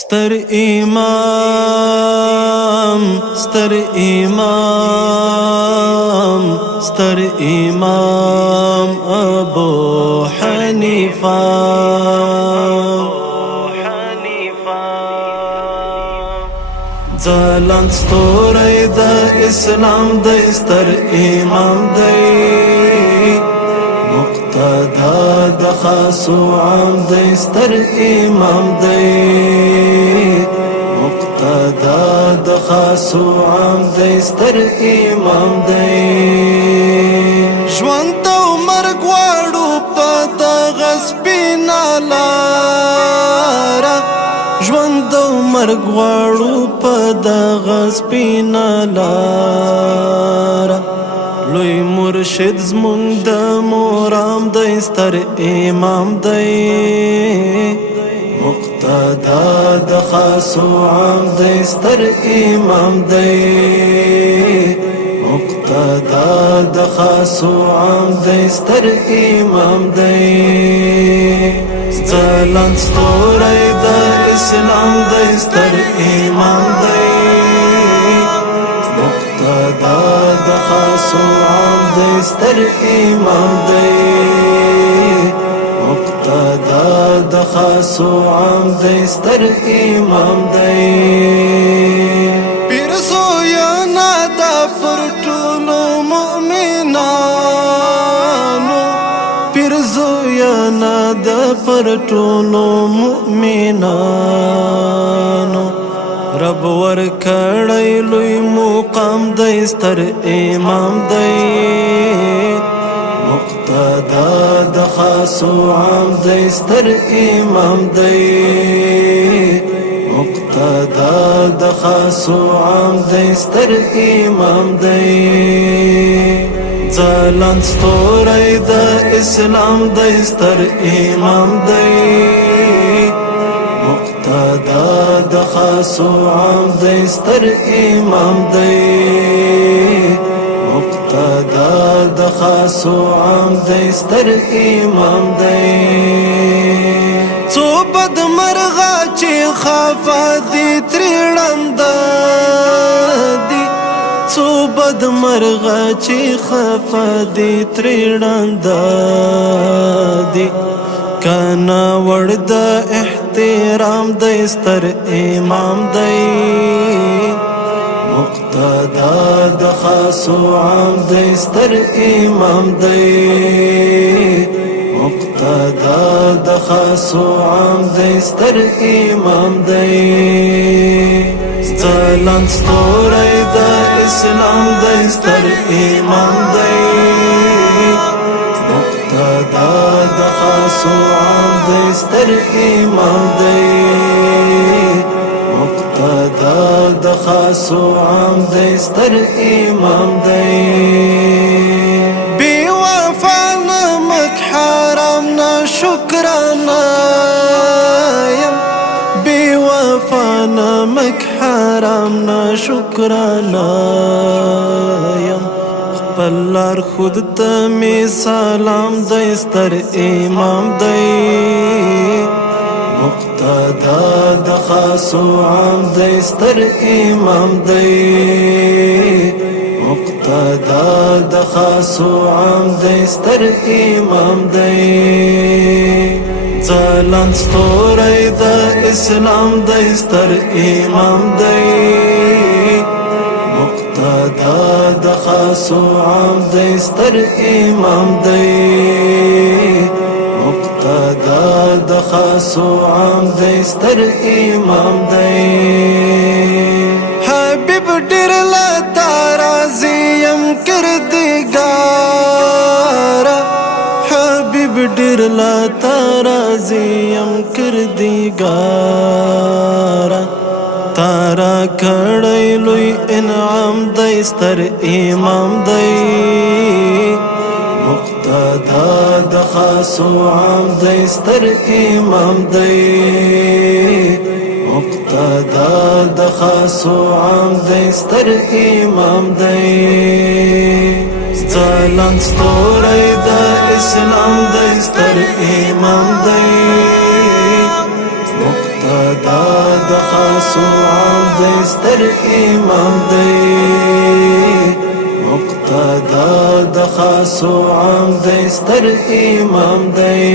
ستر امام ستر امام ستر امام ابو حنیفه ځلان ستوری د اسلام د ستر امام دی مقتدا د خاص و عام د ستر امام دی مقتدا د خاص و عام د ستر امام دی ژوند او مرګ واړو په دغه سپینه لاره ژوند او مرګ غواړو په دغه سپینه لاره لوی مرشد زمونږ د مورام دی ستر امام دی مقتدا د خاص و عام دی ستر امام دی مقتدا د خاص و عام دی ستر امام دی ځلان ستوری د اسلام د ستر امام دی مقتدا د خاص و عام د ستر امام دی مقتدا د خاص و عام د ستر امام دی پیر زویانا د پر ټولو مؤمنانو پیر زویانا د پر ټولو مؤمنانو رب ورکړی لوی مقام دی ستر امام دی مقتدا د خاص و عام دی ستر امام دی مقتدا د خاص و عام دی ستر امام دی ځلان ستوری د اسلام دی ستر امام دی مقتدا د خاص و عام دی ستر امام دی مقتدا د خاص و عام دی ستر امام دی څو بد مرغه چې خفه دي ترې ړانده دي څو بد مرغه چې خفه دي ترې ړانده دي کانا وړ د احترام دی ستر امام دی مقتدا د خاص و عام دی ستر امام دی مقتدا د خاص و عام دی ستر امام دی ځلان ستوری د اسلام دی ستر امام دی مقتدا د خاص و عام دی ستر امام دی مقتدا د خاص و عام دی ستر امام دی بی وفا نمک حرام نا شکرانا یم بی وفا نمک حرام نا شکرانا یم خپل لار خود ته می سلام دی ستر امام دی مقتدا د خاص و عام دی ستر امام دی مقتدا د خاص و عام دی ستر امام دی ځلان ستوری د اسلام دی ستر امام دی مقتدا د خاص و عام دی ستر امام دی مقتدا د خاص و عام دی ستر امام دی حبیب ډیر لا تارازی یم کردگارا حبیب ډیر لا تارازی یم کردگارا تارا کړی لوی انعام دی ستر امام دی مقتدا د خاص و عام دی ستر امام دی مقتدا د خاص و عام دی ستر امام دی ځلان ستوری د اسلام دی ستر امام دی مقتدا د خاصو عام دی ستر امام دی مقتدا د خاصو عام دی ستر امام دی